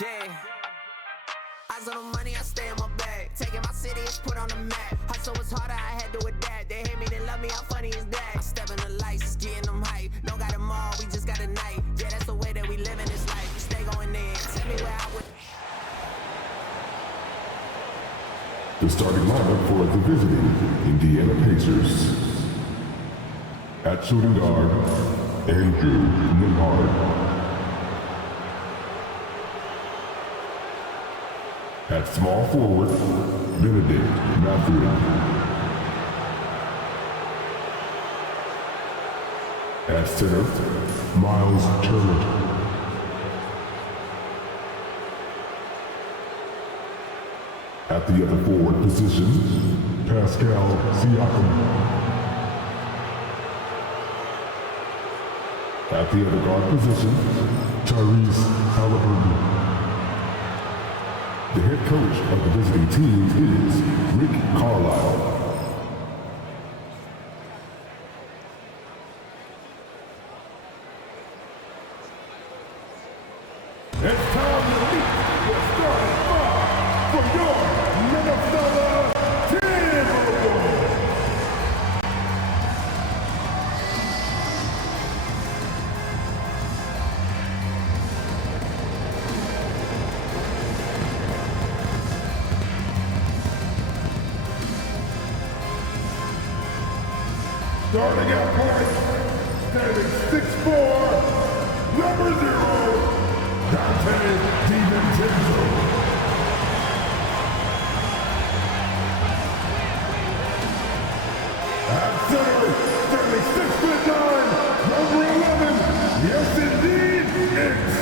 Yeah. Eyes on the money, I stay in my bag. Taking my city, it's put on the map. Hustle was harder, I had to adapt. They hate me, they love me, how funny is that? I step in the lights, it's getting them hype. Don't got them all, we just got a night. Yeah, that's the way that we live in this life. We stay going in, tell me where I would. The starting lineup for the visiting Indiana Pacers. At shooting guard, Andrew Nimhard. At small forward, Benedict Matthew. At center, Miles Turner. At the other forward position, Pascal Siakam. At the other guard position, Tyrese Halliburton. The head coach of the visiting team is Rick Carlisle. It's time to meet the starting five for your Minnesota Timberwolves. Starting at point, standing 6'4", number 0, Dante DiVincenzo. At center, standing 6'9", number 11, yes indeed, it's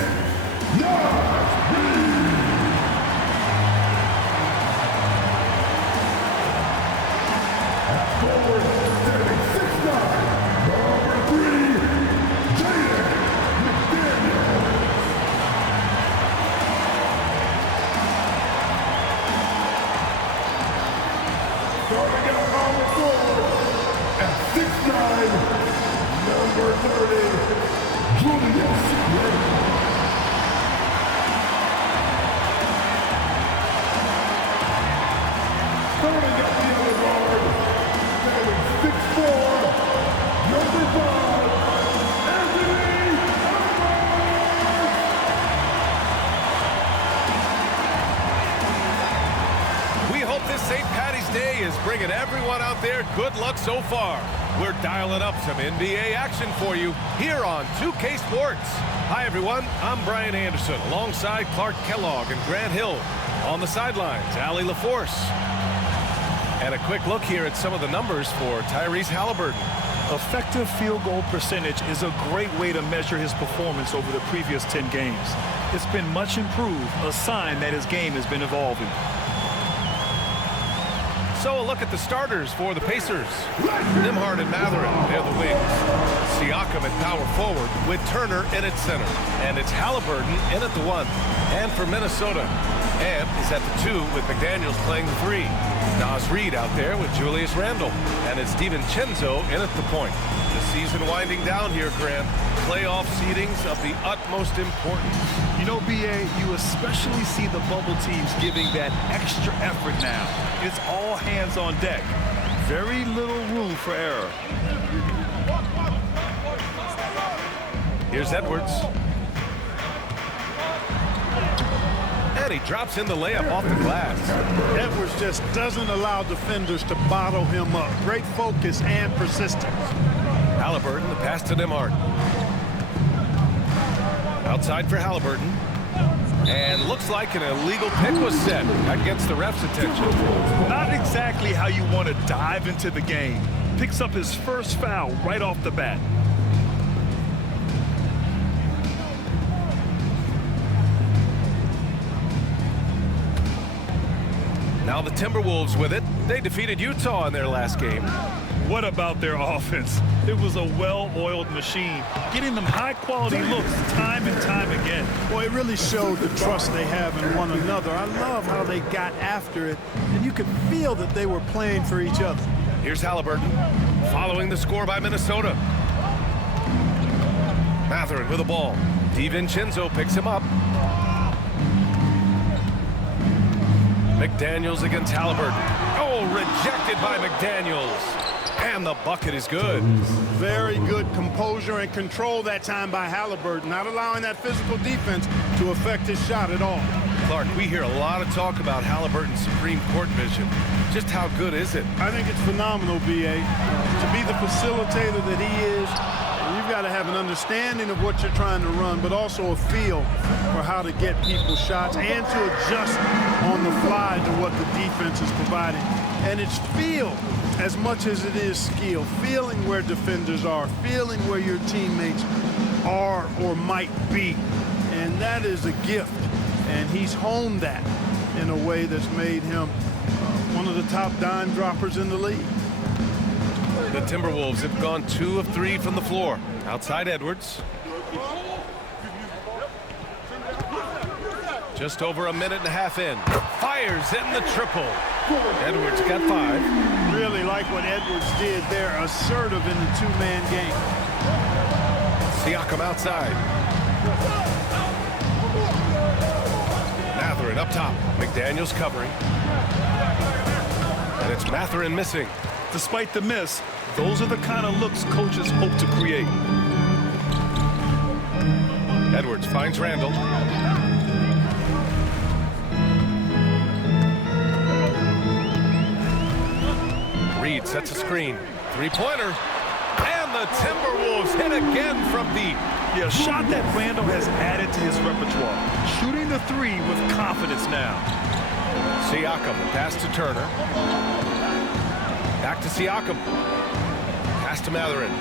Nas Reed. At forward, standing 6'9", number 3, Jaden McDaniels. Starting out power forward at 6'9", number 30, Julius Randle. Starting at the other guard, standing 6'4", number 5, Anthony Edwards. We hope this St. Patty's Day is bringing everyone out there good luck so far. We're dialing up some NBA action for you here on 2K Sports. Hi, everyone. I'm Brian Anderson alongside Clark Kellogg and Grant Hill. On the sidelines, Allie LaForce. And a quick look here at some of the numbers for Tyrese Halliburton. Effective field goal percentage is a great way to measure his performance over the previous 10 games. It's been much improved, a sign that his game has been evolving. So a look at the starters for the Pacers. Nimhard and Mathurin, they're the wings. Siakam at power forward with Turner in at center. And it's Halliburton in at the 1. And for Minnesota, Amp is at the 2 with McDaniels playing the 3. Nas Reed out there with Julius Randle. And it's DiVincenzo in at the point. The season winding down here, Grant. Playoff seedings of the utmost importance. You know, BA, you especially see the bubble teams giving that extra effort now. It's all hands on deck. Very little room for error. Here's Edwards. And he drops in the layup off the glass. Edwards just doesn't allow defenders to bottle him up. Great focus and persistence. Halliburton, the pass to Nimhard. Outside for Halliburton. And looks like an illegal pick was set. That gets the ref's attention. Not exactly how you want to dive into the game. Picks up his first foul right off the bat. Now the Timberwolves with it. They defeated Utah in their last game. What about their offense? It was a well-oiled machine, getting them high-quality looks time and time again. Boy, it really showed the trust they have in one another. I love how they got after it, and you could feel that they were playing for each other. Here's Halliburton, following the score by Minnesota. Mathurin with the ball. DiVincenzo picks him up. McDaniels against Halliburton. Oh, rejected by McDaniels. And the bucket is good. Very good composure and control that time by Halliburton, not allowing that physical defense to affect his shot at all. Clark, we hear a lot of talk about Halliburton's supreme court vision. Just how good is it? I think it's phenomenal, B.A. To be the facilitator that he is, you've got to have an understanding of what you're trying to run, but also a feel for how to get people shots and to adjust on the fly to what the defense is providing. And it's feel as much as it is skill, feeling where defenders are, feeling where your teammates are or might be. And that is a gift. And he's honed that in a way that's made him one of the top dime droppers in the league. The Timberwolves have gone 2 of 3 from the floor. Outside Edwards. Just over a minute and a half in. Fires in the triple. Edwards got 5. Really like what Edwards did there. Assertive in the two-man game. Siakam outside. Mathurin up top. McDaniels covering. And it's Mathurin missing. Despite the miss, those are the kind of looks coaches hope to create. Edwards finds Randall. Reed sets a screen. Three-pointer. And the Timberwolves hit again from deep. Yeah, a shot that Randall has added to his repertoire. Shooting the 3 with confidence now. Siakam, pass to Turner. Back to Siakam. Pass to Mathurin.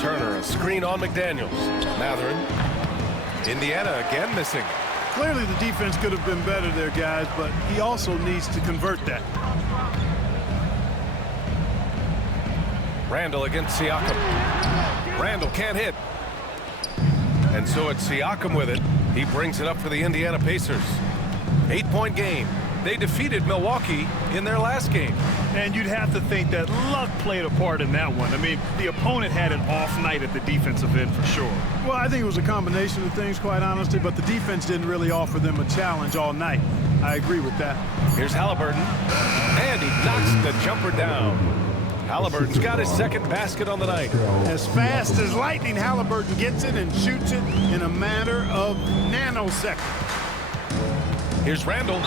Turner, a screen on McDaniels. Mathurin. Indiana again missing. Clearly the defense could have been better there, guys, but he also needs to convert that. Randall against Siakam. Randall can't hit. And so it's Siakam with it. He brings it up for the Indiana Pacers. 8-point game. They defeated Milwaukee in their last game. And you'd have to think that luck played a part in that one. I mean, the opponent had an off night at the defensive end for sure. Well, I think it was a combination of things, quite honestly, but the defense didn't really offer them a challenge all night. I agree with that. Here's Halliburton. And he knocks the jumper down. Halliburton's got his second basket on the night. As fast as lightning, Halliburton gets it and shoots it in a matter of nanoseconds. Here's Randall.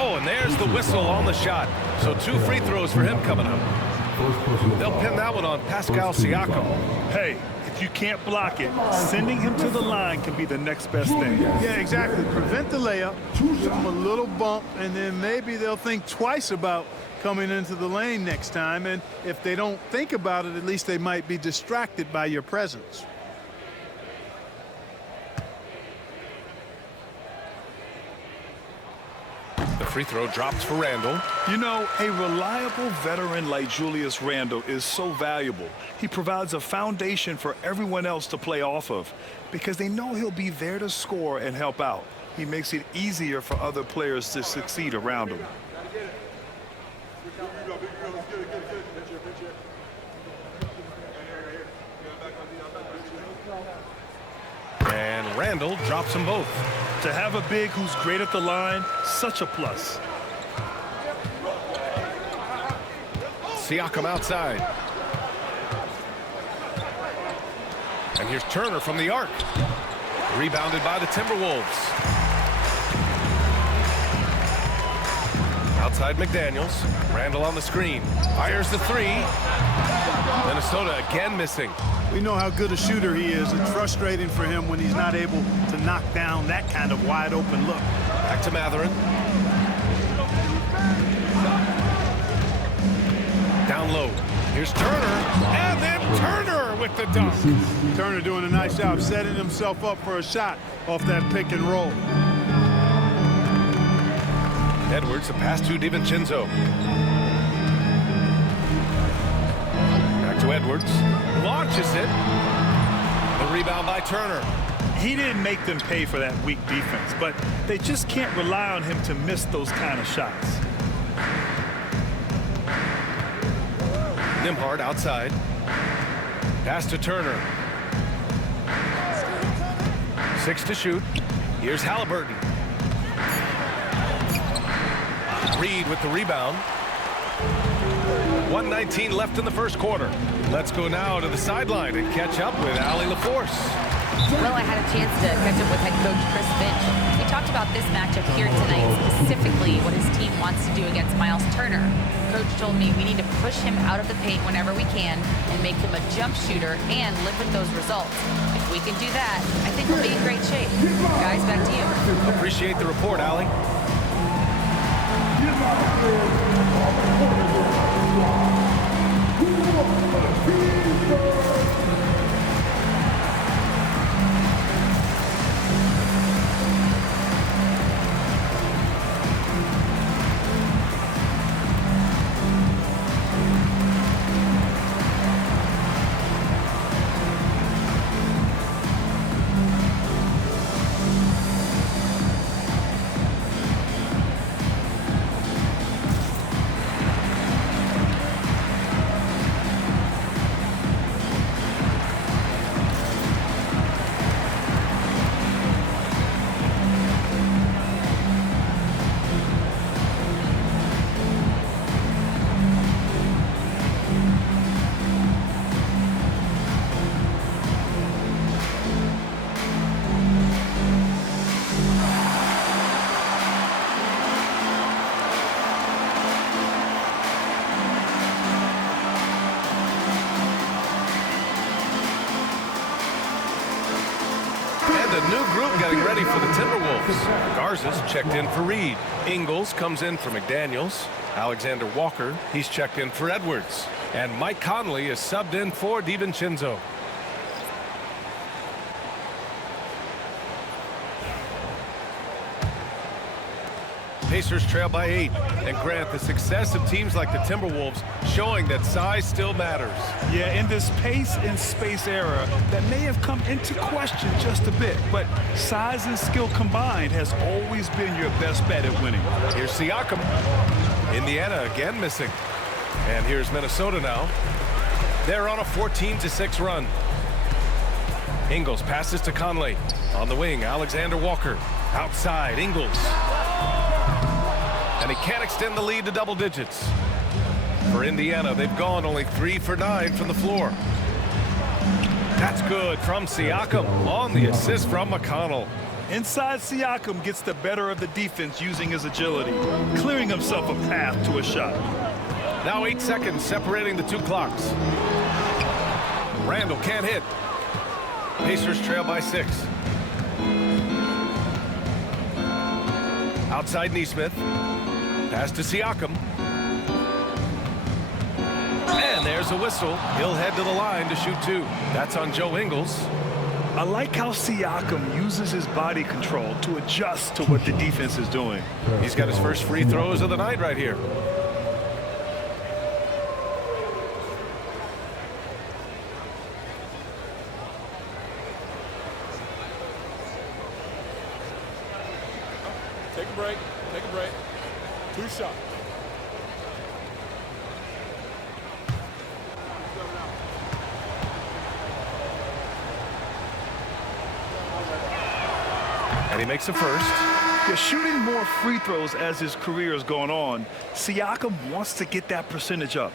Oh, and there's the whistle on the shot. So 2 free throws for him coming up. They'll pin that one on Pascal Siakam. Hey, if you can't block it, sending him to the line can be the next best thing. Yeah, exactly. Prevent the layup, give them a little bump, and then maybe they'll think twice about coming into the lane next time. And if they don't think about it, at least they might be distracted by your presence. The free throw drops for Randall. You know, a reliable veteran like Julius Randle is so valuable. He provides a foundation for everyone else to play off of because they know he'll be there to score and help out. He makes it easier for other players to succeed around him. And Randall drops them both. To have a big who's great at the line, such a plus. Siakam outside. And here's Turner from the arc. Rebounded by the Timberwolves. Outside McDaniels. Randall on the screen. Fires the 3. Minnesota again missing. We know how good a shooter he is. It's frustrating for him when he's not able to knock down that kind of wide open look. Back to Mathurin. Down low. Here's Turner. And then Turner with the dunk. Turner doing a nice job setting himself up for a shot off that pick and roll. Edwards, a pass to DiVincenzo. Back to Edwards. Launches it. The rebound by Turner. He didn't make them pay for that weak defense, but they just can't rely on him to miss those kind of shots. Nembhard outside. Pass to Turner. 6 to shoot. Here's Halliburton. Reed with the rebound. 1:19 left in the first quarter. Let's go now to the sideline and catch up with Allie LaForce. Well, I had a chance to catch up with head coach Chris Finch. We talked about this matchup here tonight, specifically what his team wants to do against Miles Turner. Coach told me we need to push him out of the paint whenever we can and make him a jump shooter and live with those results. If we can do that, I think we'll be in great shape. Guys, back to you. Appreciate the report, Allie. A new group getting ready for the Timberwolves. Garza's checked in for Reed. Ingles comes in for McDaniels. Alexander Walker, he's checked in for Edwards. And Mike Conley is subbed in for DiVincenzo. Pacers trail by 8. And Grant, the success of teams like the Timberwolves showing that size still matters. Yeah, in this pace and space era, that may have come into question just a bit, but size and skill combined has always been your best bet at winning. Here's Siakam. Indiana again missing. And here's Minnesota now. They're on a 14-6 run. Ingles passes to Conley. On the wing, Alexander Walker. Outside, Ingles. And he can't extend the lead to double digits. For Indiana, they've gone only 3 for 9 from the floor. That's good from Siakam on the assist from McConnell. Inside, Siakam gets the better of the defense using his agility, clearing himself a path to a shot. Now 8 seconds separating the two clocks. Randall can't hit. Pacers trail by 6. Outside Nesmith. Pass to Siakam. And there's a whistle. He'll head to the line to shoot 2. That's on Joe Ingles. I like how Siakam uses his body control to adjust to what the defense is doing. He's got his first free throws of the night right here. Take a break. Take a break. 2 shots. And he makes a first. Yeah, shooting more free throws as his career is going on, Siakam wants to get that percentage up.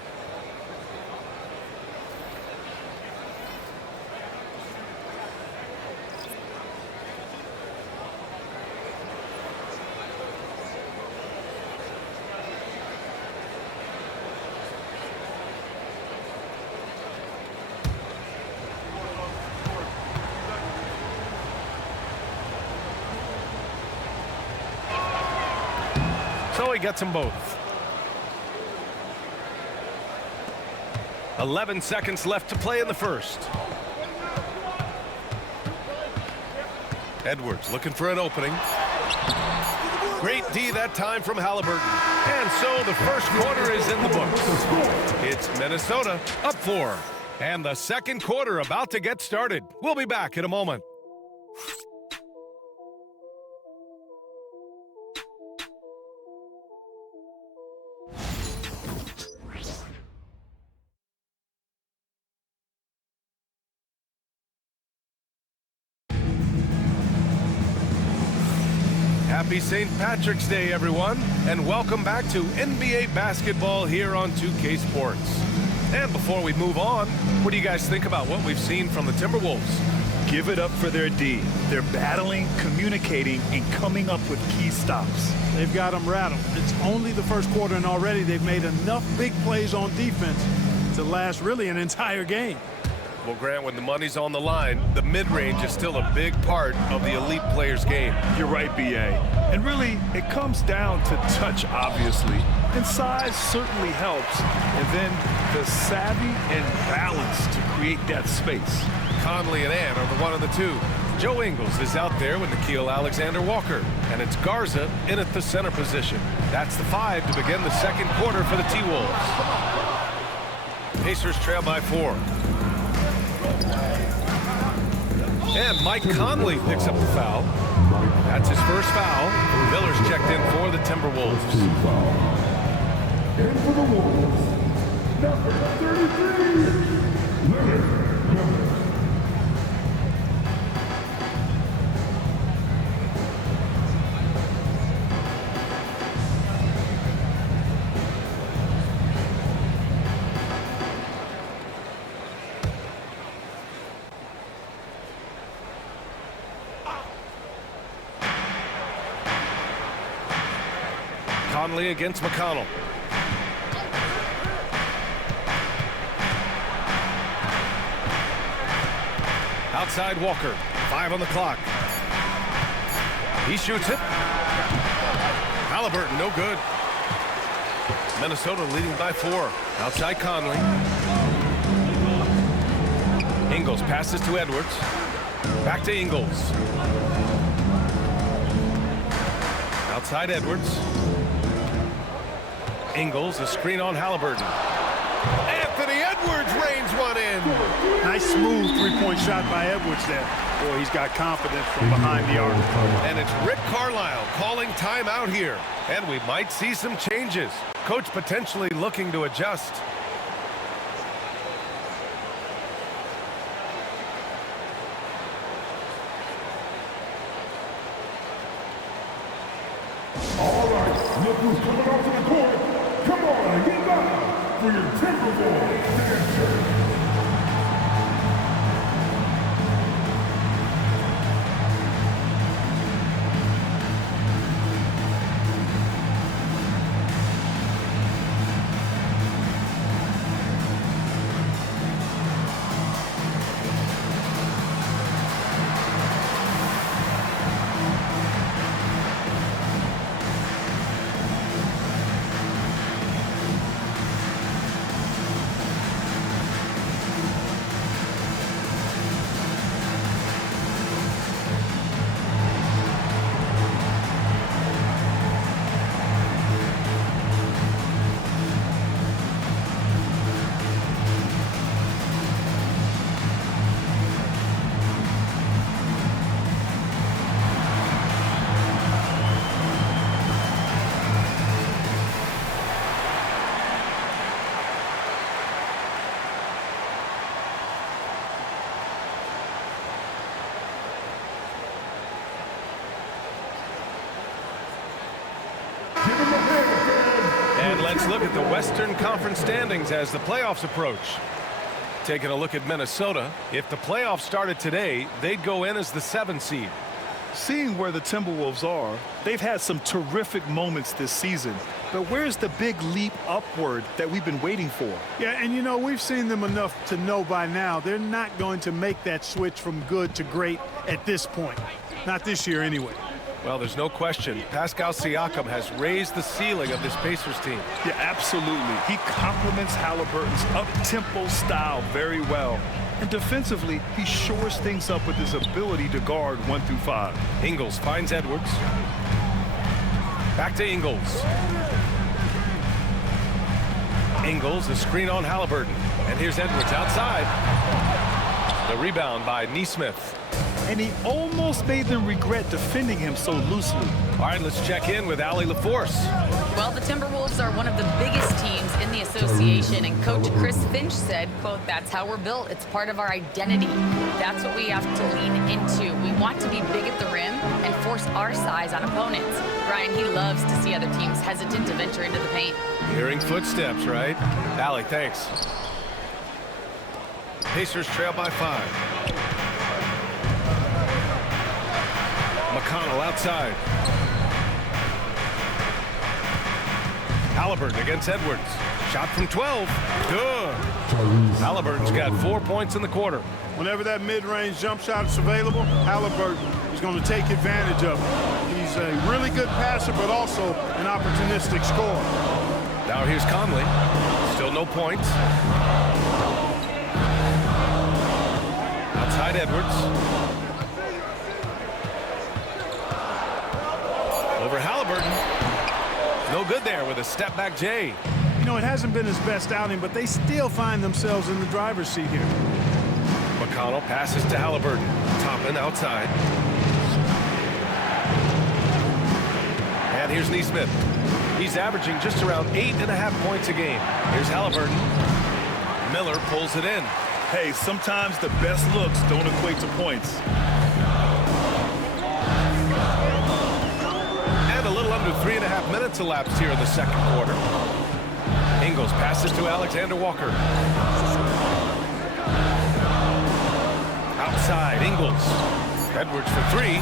So he gets them both. 11 seconds left to play in the first. Edwards looking for an opening. Great D that time from Halliburton. And so the first quarter is in the books. It's Minnesota up 4. And the second quarter about to get started. We'll be back in a moment. Happy St. Patrick's Day, everyone, and welcome back to NBA basketball here on 2K Sports. And before we move on, what do you guys think about what we've seen from the Timberwolves? Give it up for their D. They're battling, communicating, and coming up with key stops. They've got them rattled. It's only the first quarter, and already they've made enough big plays on defense to last really an entire game. Well, Grant, when the money's on the line, the mid-range is still a big part of the elite player's game. You're right, B.A. And really, it comes down to touch, obviously. And size certainly helps. And then the savvy and balance to create that space. Conley and Ann are the 1 and the 2. Joe Ingles is out there with Nickeil Alexander-Walker. And it's Garza in at the center position. That's the 5 to begin the second quarter for the T-Wolves. Pacers trail by 4. And Mike Conley picks up the foul. That's his first foul. Miller's checked in for the Timberwolves. And for the Wolves, number 33, Miller. Conley against McConnell. Outside Walker, 5 on the clock. He shoots it. Halliburton, no good. Minnesota leading by 4. Outside Conley. Ingles passes to Edwards. Back to Ingles. Outside Edwards. Ingles, a screen on Halliburton. Anthony Edwards rains one in. Nice smooth three-point shot by Edwards there. Boy, he's got confidence from behind the arc. And it's Rick Carlisle calling timeout here. And we might see some changes. Coach potentially looking to adjust. All right, look who's coming onto the court. Come on, get back for your Timberwolves dancer. And let's look at the Western Conference standings as the playoffs approach. Taking a look at Minnesota, if the playoffs started today, they'd go in as the 7 seed. Seeing where the Timberwolves are, they've had some terrific moments this season. But where's the big leap upward that we've been waiting for? Yeah, and you know, we've seen them enough to know by now they're not going to make that switch from good to great at this point. Not this year anyway. Well, there's no question. Pascal Siakam has raised the ceiling of this Pacers team. Yeah, absolutely. He complements Halliburton's up-tempo style very well. And defensively, he shores things up with his ability to guard 1 through 5. Ingles finds Edwards. Back to Ingles. Ingles, a screen on Halliburton. And here's Edwards outside. The rebound by Nesmith. And he almost made them regret defending him so loosely. All right, let's check in with Allie LaForce. Well, the Timberwolves are one of the biggest teams in the association, and Coach Chris Finch said, quote, "That's how we're built. It's part of our identity. That's what we have to lean into. We want to be big at the rim and force force our size on opponents. Brian, he loves to see other teams hesitant to venture into the paint. Hearing footsteps, right? Allie, thanks. Pacers trail by 5. McConnell outside. Halliburton against Edwards. Shot from 12. Good. Halliburton's got 4 points in the quarter. Whenever that mid-range jump shot is available, Halliburton is going to take advantage of it. He's a really good passer, but also an opportunistic scorer. Now here's Conley. Still no points. Outside Edwards. Over Halliburton. No good there with a step-back J. You know, it hasn't been his best outing, but they still find themselves in the driver's seat here. McConnell passes to Halliburton. Toppin outside. And here's Neesmith. He's averaging just around 8.5 points a game. Here's Halliburton. Miller pulls it in. Hey, sometimes the best looks don't equate to points. And a little under 3.5 minutes elapsed here in the second quarter. Ingles passes to Alexander Walker. Outside, Ingles. Edwards for 3.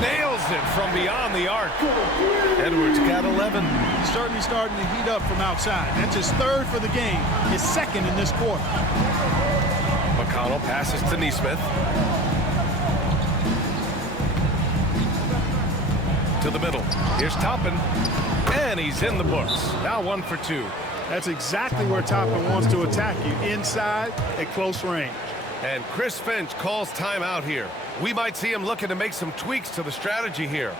Nails it from beyond the arc. Edwards got 11. He's certainly starting to heat up from outside. That's his 3rd for the game, his 2nd in this quarter. McConnell passes to Neesmith. To the middle. Here's Toppin. And he's in the books. Now 1 for 2. That's exactly where Toppin wants to attack you, inside at close range. And Chris Finch calls timeout here. We might see him looking to make some tweaks to the strategy here.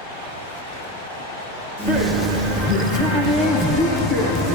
The Timberwolves with their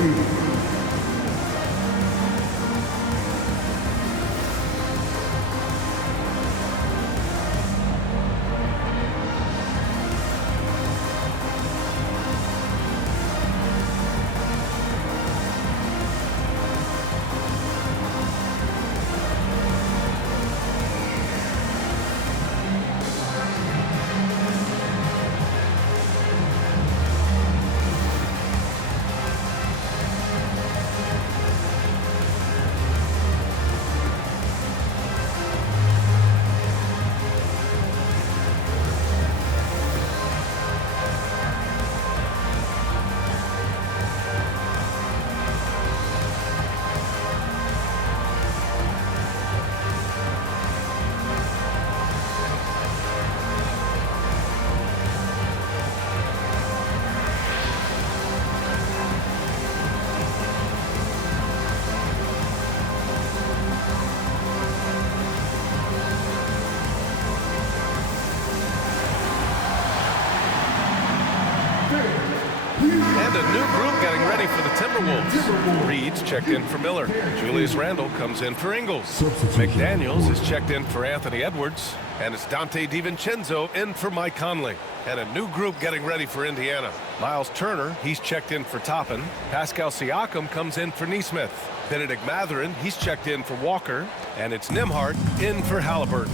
And a new group getting ready for the Timberwolves. Reed's checked in for Miller. Julius Randle comes in for Ingles. McDaniels is checked in for Anthony Edwards. And it's Dante DiVincenzo in for Mike Conley. And a new group getting ready for Indiana. Miles Turner, he's checked in for Toppin. Pascal Siakam comes in for Neesmith. Benedict Mathurin, he's checked in for Walker. And it's Nembhard in for Halliburton.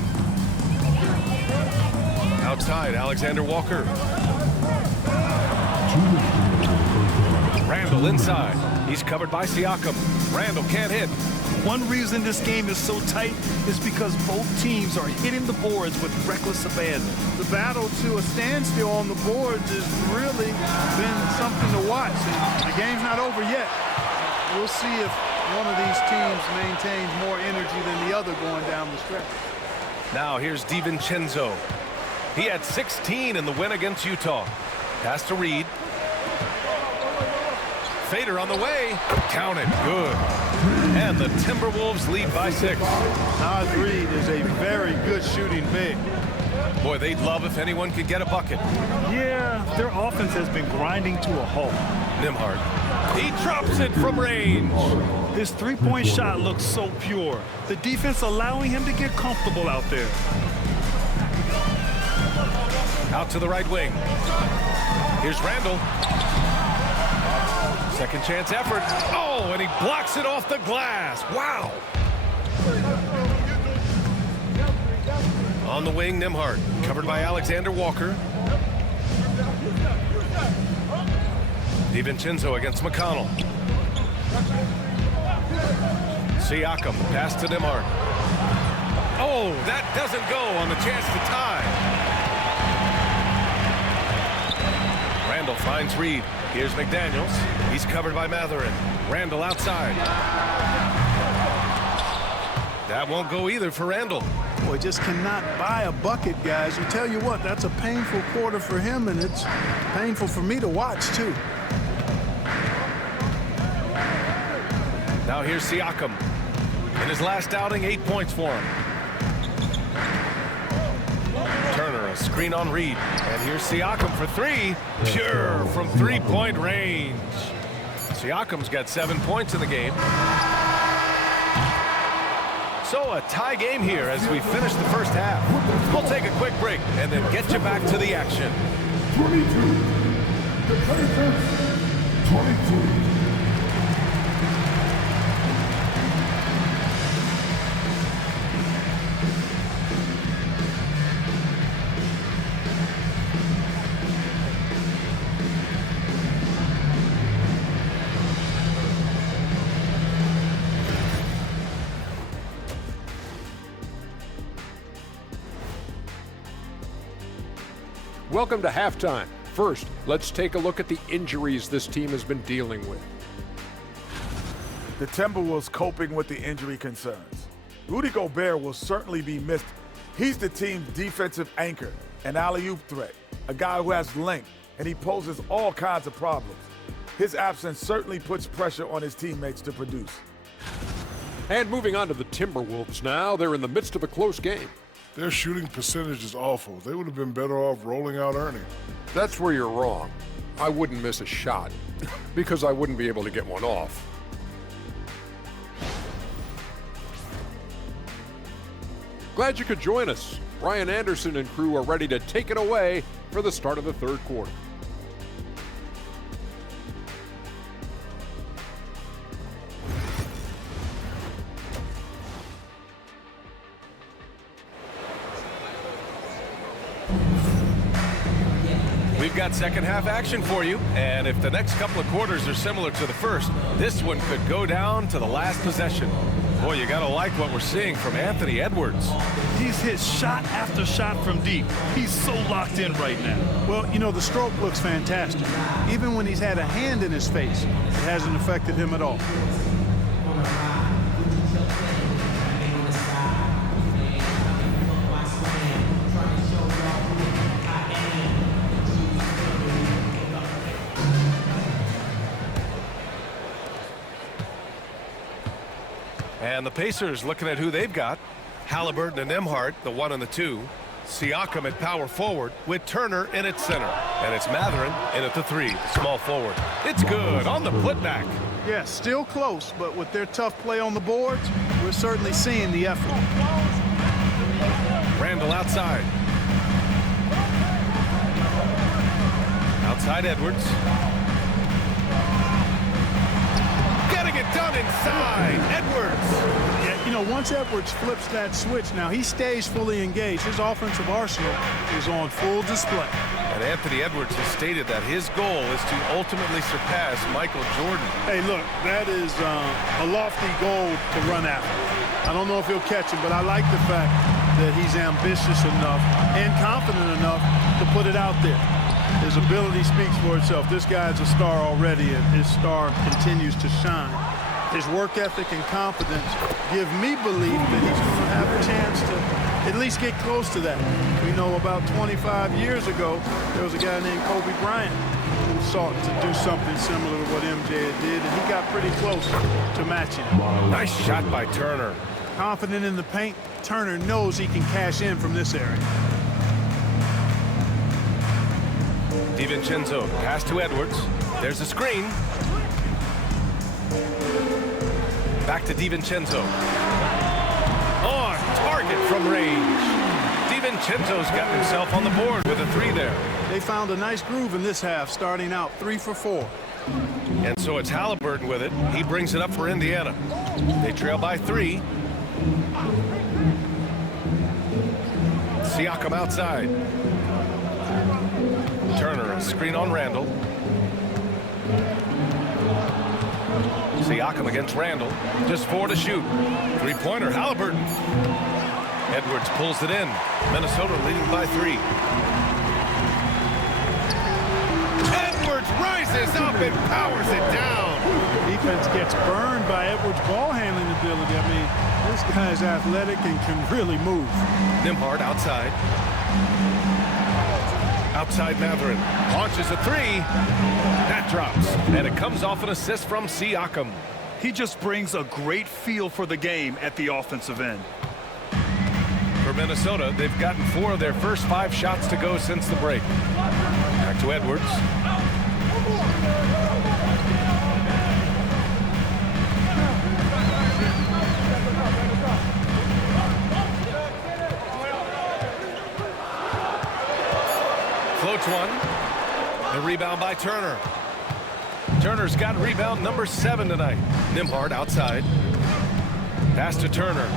Outside, Alexander Walker. Randle inside. He's covered by Siakam. Randle can't hit. One reason this game is so tight is because both teams are hitting the boards with reckless abandon. The battle to a standstill on the boards has really been something to watch. And the game's not over yet. We'll see if one of these teams maintains more energy than the other going down the stretch. Now here's DiVincenzo. He had 16 in the win against Utah. Pass to Reed. Fader on the way. Counted. Good. And the Timberwolves lead by 6. Naz Reed is a very good shooting big. Boy, they'd love if anyone could get a bucket. Yeah, their offense has been grinding to a halt. Nembhard. He drops it from range. His three-point shot looks so pure. The defense allowing him to get comfortable out there. Out to the right wing. Here's Randle. Second chance effort. Oh, and he blocks it off the glass. Wow. On the wing, Nembhard. Covered by Alexander Walker. DiVincenzo against McConnell. Siakam, pass to Nembhard. Oh, that doesn't go on the chance to tie. Randall finds Reed. Here's McDaniels. He's covered by Matherin. Randall outside. That won't go either for Randall. Boy, just cannot buy a bucket, guys. I tell you what, that's a painful quarter for him, and it's painful for me to watch, too. Now here's Siakam. In his last outing, 8 points for him. Turner, a screen on Reed. And here's Siakam for three. Pure from three-point range. Siakam's got 7 points in the game. So a tie game here as we finish the first half. We'll take a quick break and then get you back to the action. 22. The Pacers, 23. Welcome to halftime. First, let's take a look at the injuries this team has been dealing with. The Timberwolves coping with the injury concerns. Rudy Gobert will certainly be missed. He's the team's defensive anchor, an alley-oop threat, a guy who has length, and he poses all kinds of problems. His absence certainly puts pressure on his teammates to produce. And moving on to the Timberwolves now, they're in the midst of a close game. Their shooting percentage is awful. They would have been better off rolling out Ernie. That's where you're wrong. I wouldn't miss a shot because I wouldn't be able to get one off. Glad you could join us. Brian Anderson and crew are ready to take it away for the start of the third quarter. We've got second half action for you, and if the next couple of quarters are similar to the first, this one could go down to the last possession. Boy, you gotta like what we're seeing from Anthony Edwards. He's hit shot after shot from deep. He's so locked in right now. Well, you know, the stroke looks fantastic. Even when he's had a hand in his face, it hasn't affected him at all. And the Pacers looking at who they've got. Halliburton and Nembhard, the 1 and the 2. Siakam at power forward with Turner in at center. And it's Matherin in at the 3, small forward. It's good on the putback. Yeah, still close, but with their tough play on the boards, we're certainly seeing the effort. Randall outside. Outside Edwards. Getting it done inside. Edwards. Yeah, you know, once Edwards flips that switch, now he stays fully engaged. His offensive arsenal is on full display. And Anthony Edwards has stated that his goal is to ultimately surpass Michael Jordan. Hey, look, that is a lofty goal to run after. I don't know if he'll catch it, but I like the fact that he's ambitious enough and confident enough to put it out there. His ability speaks for itself. This guy's a star already, and his star continues to shine. His work ethic and confidence give me belief that he's going to have a chance to at least get close to that. We know about 25 years ago, there was a guy named Kobe Bryant who sought to do something similar to what MJ did, and he got pretty close to matching it. Nice shot by Turner. Confident in the paint, Turner knows he can cash in from this area. DiVincenzo, pass to Edwards. There's a screen. Back to DiVincenzo. On target from range. DiVincenzo's got himself on the board with a 3 there. They found a nice groove in this half, starting out 3 for 4. And so it's Halliburton with it. He brings it up for Indiana. They trail by 3. Siakam outside. Turner, a screen on Randall. Siakam against Randall. Just 4 to shoot. Three-pointer, Halliburton. Edwards pulls it in. Minnesota leading by 3. Edwards rises up and powers it down. Defense gets burned by Edwards' ball handling ability. I mean, this guy's athletic and can really move. Nembhard outside. Outside Mathurin. Launches a 3. That drops. And it comes off an assist from Siakam. He just brings a great feel for the game at the offensive end. For Minnesota, they've gotten 4 of their first 5 shots to go since the break. Back to Edwards. Floats one. The rebound by Turner. Turner's got rebound number 7 tonight. Nembhard outside. Pass to Turner.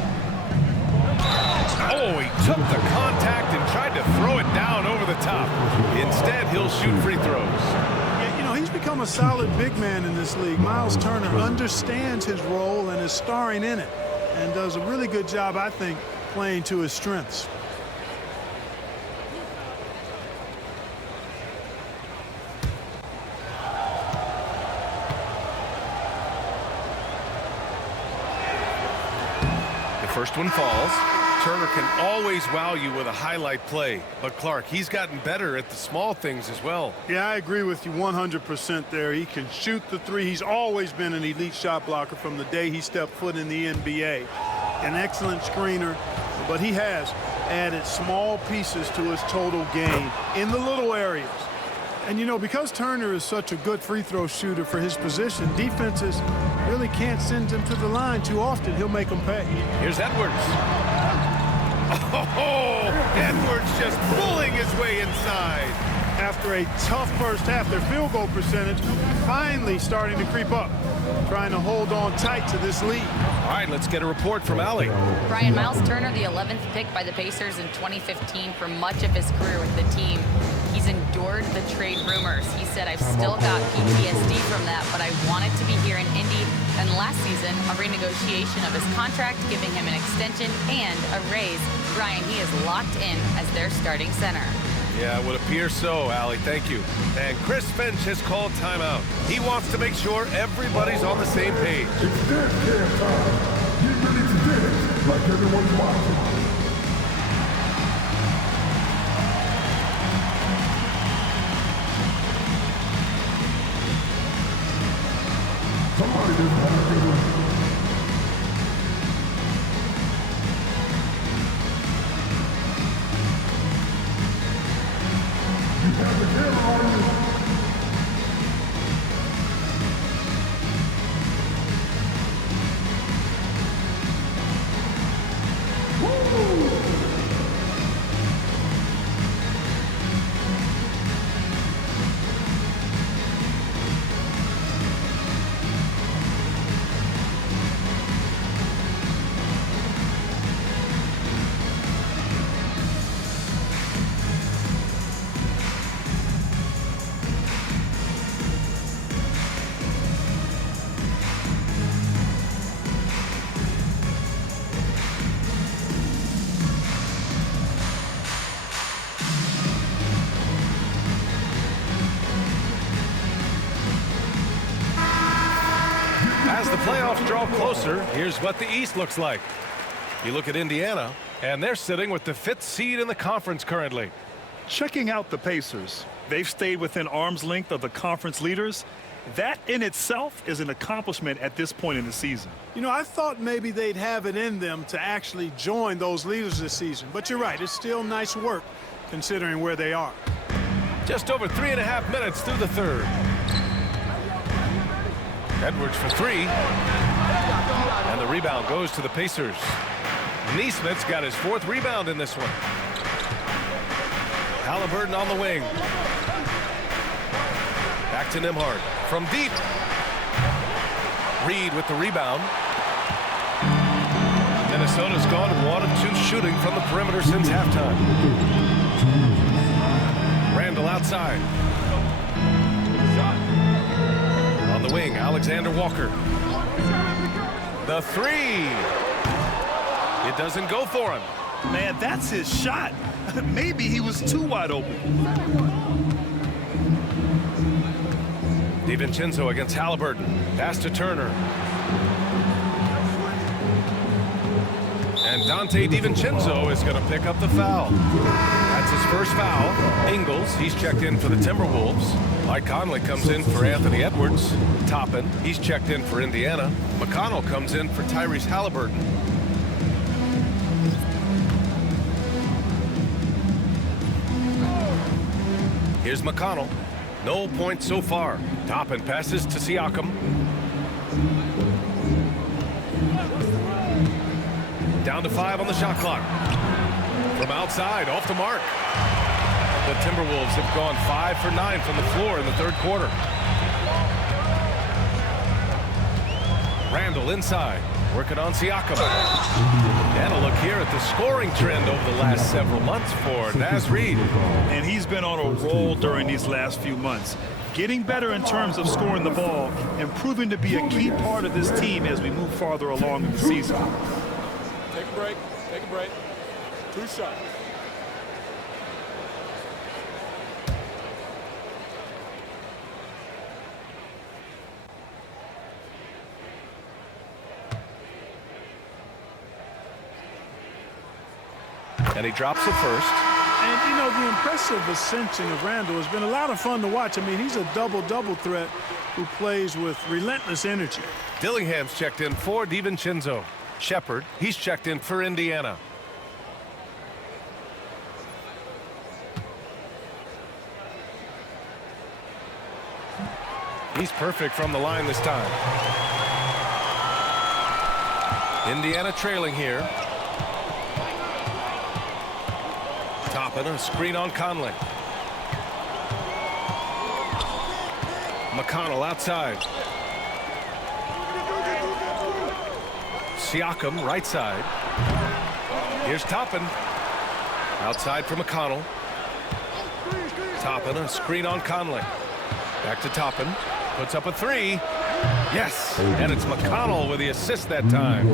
Oh, he took the contact and tried to throw it down over the top. Instead, he'll shoot free throws. Yeah, you know, he's become a solid big man in this league. Miles Turner understands his role and is starring in it, and does a really good job, I think, playing to his strengths. First one falls. Turner can always wow you with a highlight play. But Clark, he's gotten better at the small things as well. Yeah, I agree with you 100% there. He can shoot the 3. He's always been an elite shot blocker from the day he stepped foot in the NBA. An excellent screener, but he has added small pieces to his total game in the little areas. And, you know, because Turner is such a good free throw shooter for his position, defenses really can't send him to the line too often. He'll make them pay. Here's Edwards. Oh, Edwards just pulling his way inside. After a tough first half, their field goal percentage finally starting to creep up, trying to hold on tight to this lead. All right, let's get a report from Allie. Brian, Miles Turner, the 11th pick by the Pacers in 2015 for much of his career with the team. He's endured the trade rumors. He said, I've still got PTSD from that, but I wanted to be here in Indy. And last season, a renegotiation of his contract, giving him an extension and a raise. Brian, he is locked in as their starting center. Yeah, it would appear so, Allie. Thank you. And Chris Finch has called timeout. He wants to make sure everybody's on the same page. It's dance camp time. Get ready to dance like everyone's watching. Somebody doesn't have a good one. You have the camera on you. As the playoffs draw closer, here's what the East looks like. You look at Indiana, and they're sitting with the 5th seed in the conference currently. Checking out the Pacers, they've stayed within arm's length of the conference leaders. That in itself is an accomplishment at this point in the season. You know, I thought maybe they'd have it in them to actually join those leaders this season. But you're right, it's still nice work considering where they are. Just over 3.5 minutes through the third. Edwards for 3. And the rebound goes to the Pacers. Neesmith's got his 4th rebound in this one. Halliburton on the wing. Back to Nembhard. From deep. Reed with the rebound. Minnesota's gone 1 of 2 shooting from the perimeter since halftime. Randall outside. On the wing, Alexander Walker. The three. It doesn't go for him. Man, that's his shot. Maybe he was too wide open. DiVincenzo against Halliburton. Pass to Turner. And Dante DiVincenzo is going to pick up the foul. That's his first foul. Ingles, he's checked in for the Timberwolves. Mike Conley comes in for Anthony Edwards. Toppin, he's checked in for Indiana. McConnell comes in for Tyrese Halliburton. Here's McConnell. No points so far. Toppin passes to Siakam. Down to 5 on the shot clock. From outside, off the mark. The Timberwolves have gone 5 for 9 from the floor in the third quarter. Randall inside, working on Siakam. And a look here at the scoring trend over the last several months for Naz Reid. And he's been on a roll during these last few months. Getting better in terms of scoring the ball and proving to be a key part of this team as we move farther along in the season. Take a break. Take a break. 2 shots. And he drops it first. And, you know, the impressive ascension of Randall has been a lot of fun to watch. I mean, he's a double-double threat who plays with relentless energy. Dillingham's checked in for DiVincenzo. Shepard, he's checked in for Indiana. He's perfect from the line this time. Indiana trailing here. Toppin, a screen on Conley. McConnell outside. Siakam right side. Here's Toppin. Outside for McConnell. Toppin, a screen on Conley. Back to Toppin. Puts up a three. Yes, and it's McConnell with the assist that time.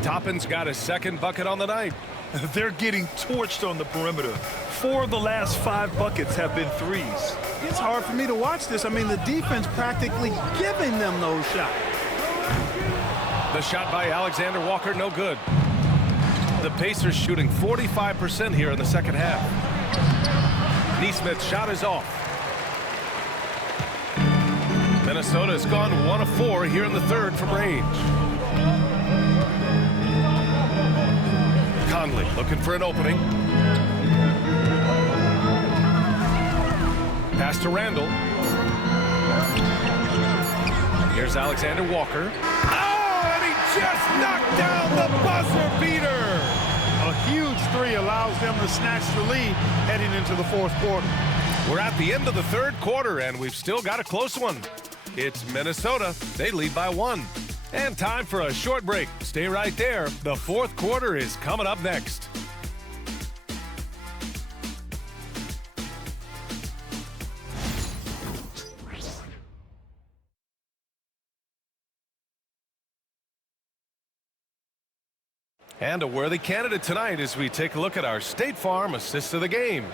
Toppin's got his second bucket on the night. They're getting torched on the perimeter. 4 of the last 5 buckets have been threes. It's hard for me to watch this. I mean, the defense practically giving them those shots. The shot by Alexander Walker, no good. The Pacers shooting 45% here in the second half. Neesmith's shot is off. Minnesota's gone 1 of 4 here in the third from range. Conley looking for an opening. Pass to Randall. Here's Alexander Walker. Oh, and he just knocked down the buzzer beater. A huge three allows them to snatch the lead heading into the fourth quarter. We're at the end of the third quarter, and we've still got a close one. It's Minnesota. They lead by 1. And time for a short break. Stay right there. The fourth quarter is coming up next. And a worthy candidate tonight as we take a look at our State Farm assist of the game.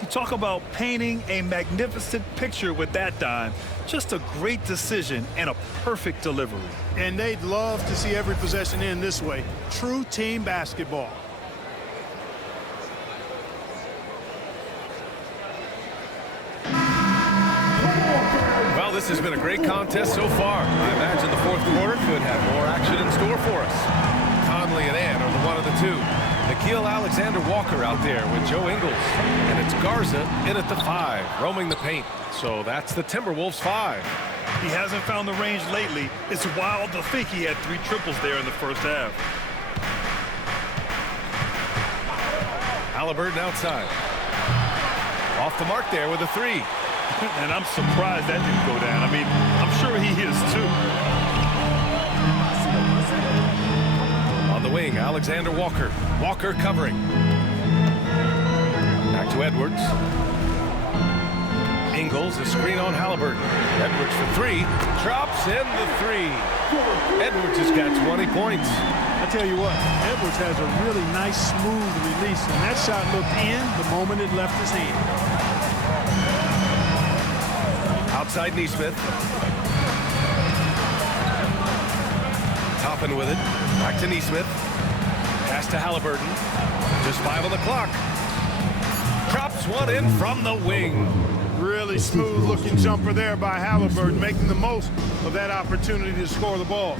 You talk about painting a magnificent picture with that dime. Just a great decision and a perfect delivery. And they'd love to see every possession end this way. True team basketball. Well, this has been a great contest so far. I imagine the fourth quarter could have more action in store for us. Conley and Ann are the one of the two. Nickeil Alexander-Walker out there with Joe Ingles. And it's Garza in at the 5, roaming the paint. So that's the Timberwolves 5. He hasn't found the range lately. It's wild to think he had 3 triples there in the first half. Halliburton outside. Off the mark there with a 3. And I'm surprised that didn't go down. I mean, I'm sure he is too. On the wing, Alexander Walker. Walker covering. Back to Edwards. Ingles, a screen on Halliburton. Edwards for three. Drops in the three. Edwards has got 20 points. I tell you what, Edwards has a really nice, smooth release, and that shot looked in the moment it left his hand. Outside Neesmith. Toppin with it. Back to Neesmith. Pass to Halliburton. Just 5 on the clock. Drops one in from the wing. Really smooth looking jumper there by Halliburton, making the most of that opportunity to score the ball.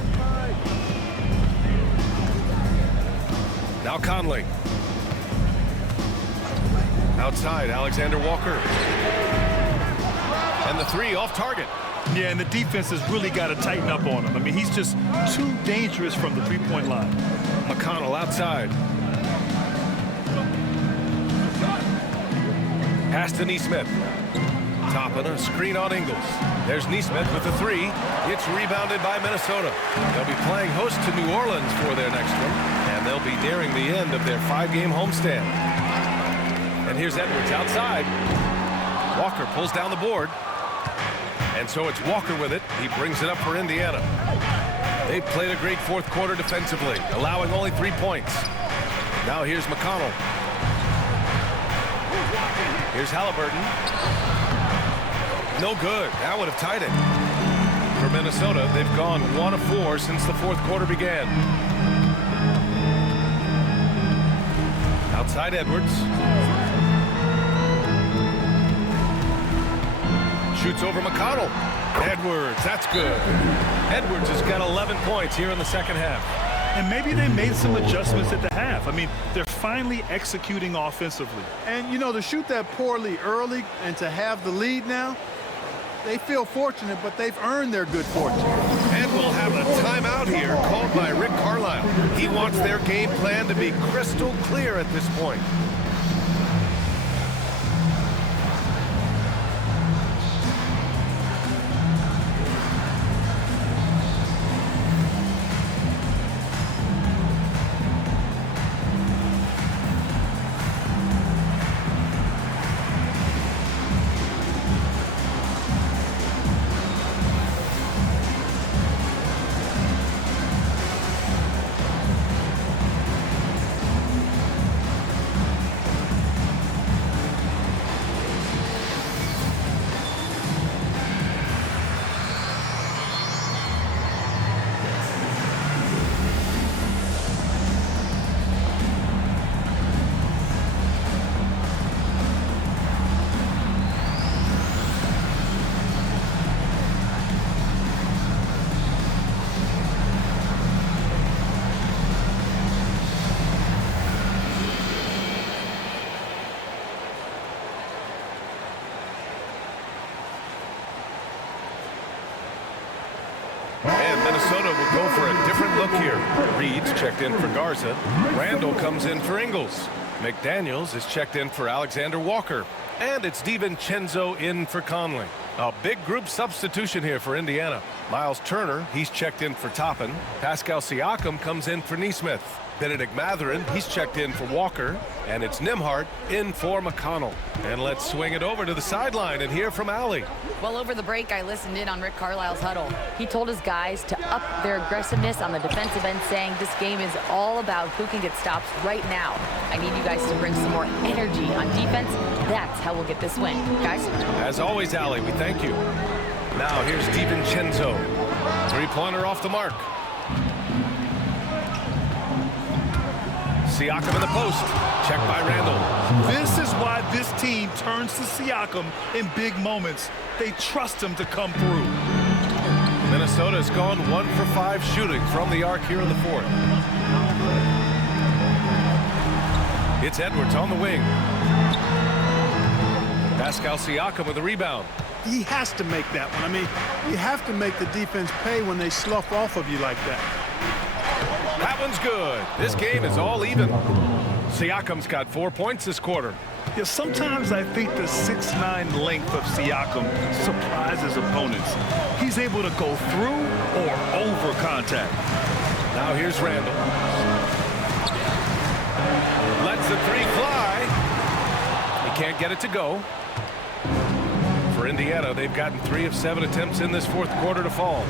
Now Conley. Outside, Alexander Walker. And the three off target. Yeah, and the defense has really got to tighten up on him. I mean, he's just too dangerous from the three-point line. McConnell outside. Pass to Neesmith. Toppin, a screen on Ingles. There's Neesmith with the three. It's rebounded by Minnesota. They'll be playing host to New Orleans for their next one, and they'll be nearing the end of their 5-game homestand. And here's Edwards outside. Walker pulls down the board. And so it's Walker with it. He brings it up for Indiana. They've played a great fourth quarter defensively, allowing only 3 points. Now here's McConnell. Here's Halliburton. No good. That would have tied it. For Minnesota, they've gone 1 of 4 since the fourth quarter began. Outside Edwards. Shoots over McConnell. Edwards, that's good. Edwards has got 11 points here in the second half. And maybe they made some adjustments at the half. I mean, they're finally executing offensively. And, you know, to shoot that poorly early and to have the lead now, they feel fortunate, but they've earned their good fortune. And we'll have a timeout here called by Rick Carlisle. He wants their game plan to be crystal clear at this point. Minnesota will go for a different look here. Reed's checked in for Garza. Randall comes in for Ingles. McDaniels is checked in for Alexander Walker. And it's DiVincenzo in for Conley. A big group substitution here for Indiana. Miles Turner, he's checked in for Toppin. Pascal Siakam comes in for Neesmith. Benedict Mathurin, he's checked in for Walker. And it's Nembhard in for McConnell. And let's swing it over to the sideline and hear from Allie. Well, over the break, I listened in on Rick Carlisle's huddle. He told his guys to up their aggressiveness on the defensive end, saying this game is all about who can get stops right now. I need you guys to bring some more energy on defense. That's how we'll get this win. Guys? As always, Allie, we thank you. Now here's DiVincenzo. Three-pointer off the mark. Siakam in the post. Checked by Randall. This is why this team turns to Siakam in big moments. They trust him to come through. Minnesota's gone 1 for 5 shooting from the arc here in the fourth. It's Edwards on the wing. Pascal Siakam with the rebound. He has to make that one. I mean, you have to make the defense pay when they slough off of you like that. That one's good. This game is all even. Siakam's got 4 points this quarter. Yeah, sometimes I think the 6'9" length of Siakam surprises opponents. He's able to go through or over contact. Now here's Randall. Lets the three fly. He can't get it to go. For For Indiana, they've gotten 3 of 7 attempts in this fourth quarter to fall.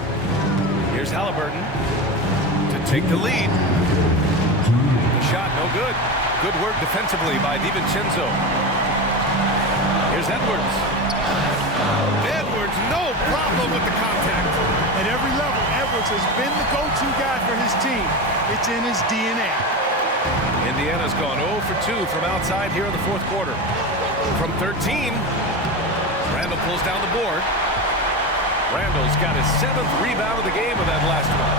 Here's Halliburton to take the lead. The shot, no good. Good work defensively by DiVincenzo. Here's Edwards. Edwards, no problem with the contact. At every level, Edwards has been the go-to guy for his team. It's in his DNA. Indiana's gone 0 for 2 from outside here in the fourth quarter. From 13, Randall pulls down the board. Randall's got his 7th rebound of the game with that last one.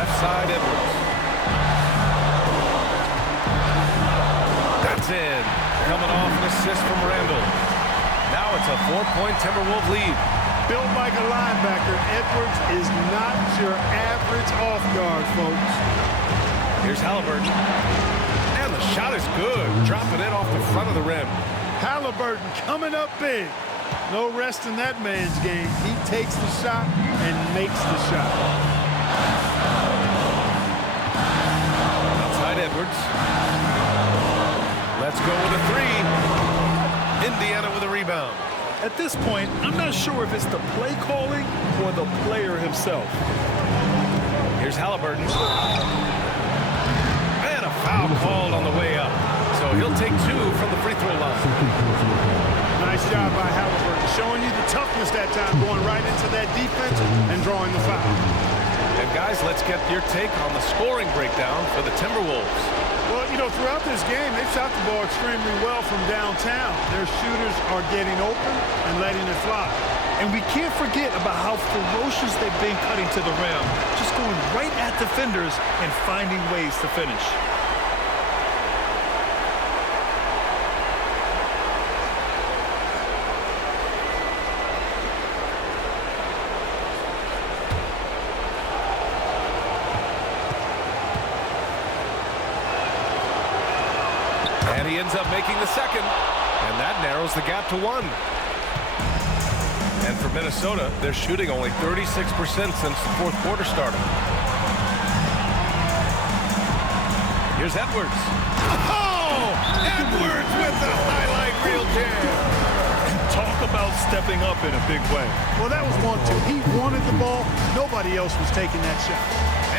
Left side, Edwards. That's in. Coming off an assist from Randall. Now it's a 4-point Timberwolves lead. Built like a linebacker, Edwards is not your average off guard, folks. Here's Halliburton. And the shot is good. Dropping it off the front of the rim. Halliburton coming up big. No rest in that man's game. He takes the shot and makes the shot. Outside Edwards. Let's go with a 3. Indiana with a rebound. At this point, I'm not sure if it's the play calling or the player himself. Here's Halliburton. And a foul called on the way up. So he'll take 2 from the free throw line. Nice job by Halliburton, showing you the toughness that time, going right into that defense and drawing the foul. And guys, let's get your take on the scoring breakdown for the Timberwolves. Well, you know, throughout this game, they've shot the ball extremely well from downtown. Their shooters are getting open and letting it fly. And we can't forget about how ferocious they've been cutting to the rim, just going right at defenders and finding ways to finish. And he ends up making the second. And that narrows the gap to 1. And for Minnesota, they're shooting only 36% since the fourth quarter started. Here's Edwards. Oh! Edwards with the highlight reel jam. Talk about stepping up in a big way. Well, that was 1-2. He wanted the ball. Nobody else was taking that shot.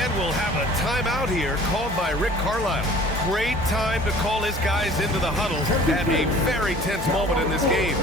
And we'll have a timeout here called by Rick Carlisle. Great time to call his guys into the huddle at a very tense moment in this game.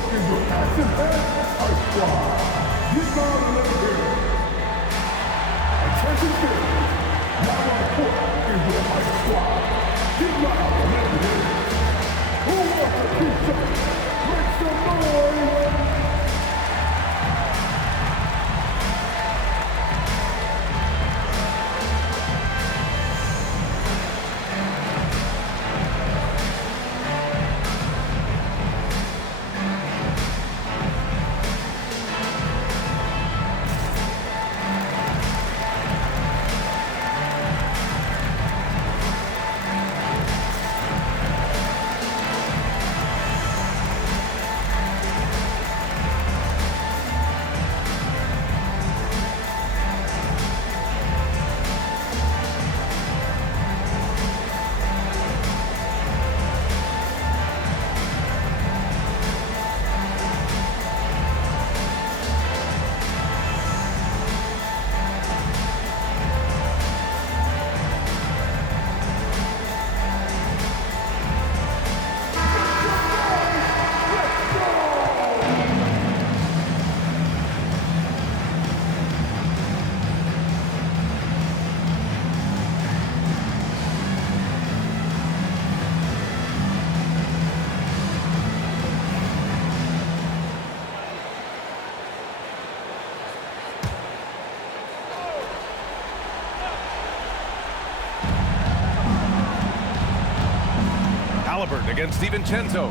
Halliburton against DiVincenzo.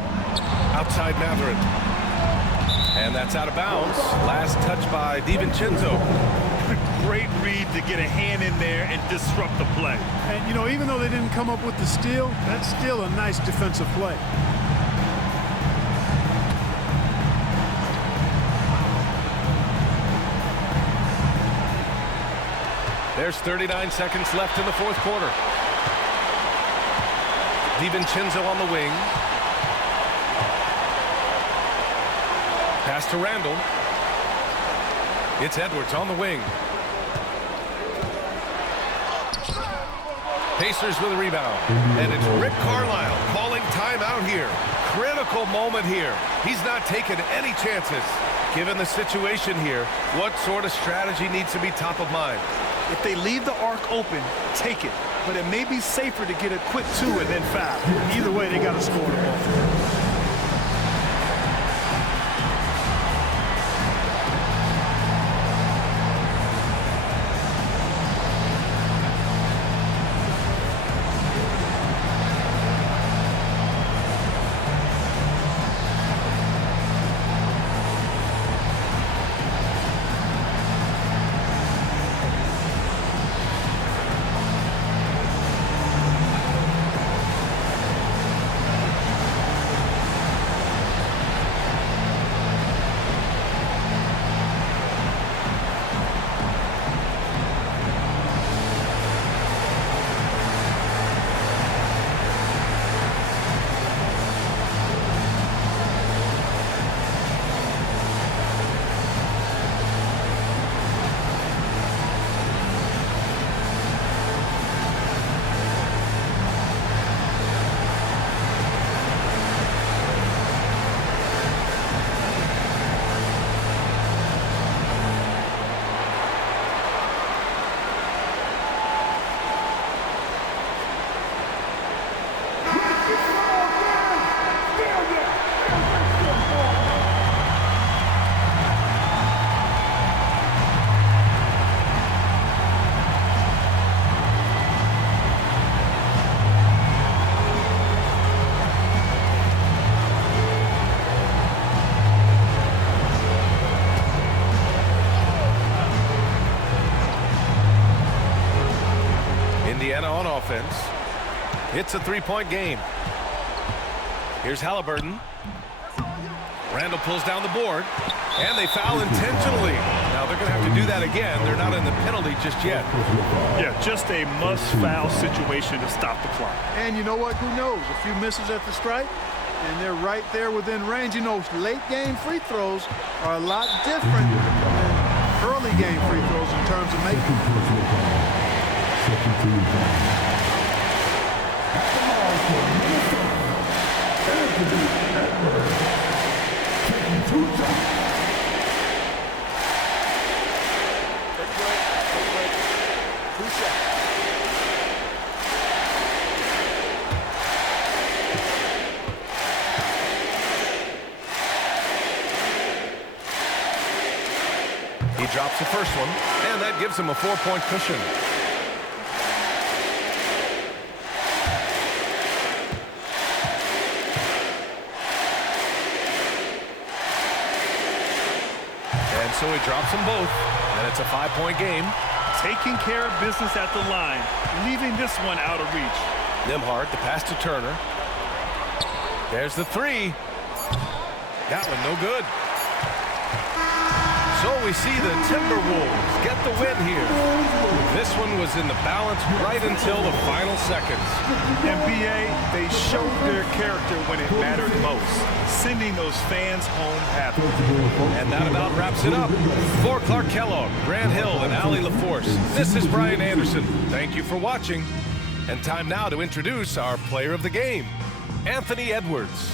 Outside Matherin. And that's out of bounds. Last touch by DiVincenzo. Great read to get a hand in there and disrupt the play. And, you know, even though they didn't come up with the steal, that's still a nice defensive play. There's 39 seconds left in the fourth quarter. DiVincenzo on the wing. Pass to Randall. It's Edwards on the wing. Pacers with a rebound. And it's Rick Carlisle calling timeout here. Critical moment here. He's not taking any chances. Given the situation here, what sort of strategy needs to be top of mind? If they leave the arc open, take it. But it may be safer to get a quick 2 and then foul. Either way, they got to score the ball. On offense. It's a three-point game. Here's Halliburton. Randall pulls down the board, and they foul intentionally. Now they're going to have to do that again. They're not in the penalty just yet. Yeah, just a must-foul situation to stop the clock. And you know what? Who knows? A few misses at the stripe, and they're right there within range. You know, late-game free throws are a lot different than early-game free throws in terms of making. He drops the first one, and that gives him a 4-point cushion. So he drops them both, and it's a 5-point game. Taking care of business at the line, leaving this one out of reach. Nembhard, the pass to Turner. There's the three. That one no good. So we see the Timberwolves get the win here. This one was in the balance right until the final seconds. NBA, they showed their character when it mattered most, sending those fans home happy. And that about wraps it up. For Clark Kellogg, Grant Hill, and Allie LaForce, this is Brian Anderson. Thank you for watching. And time now to introduce our player of the game, Anthony Edwards.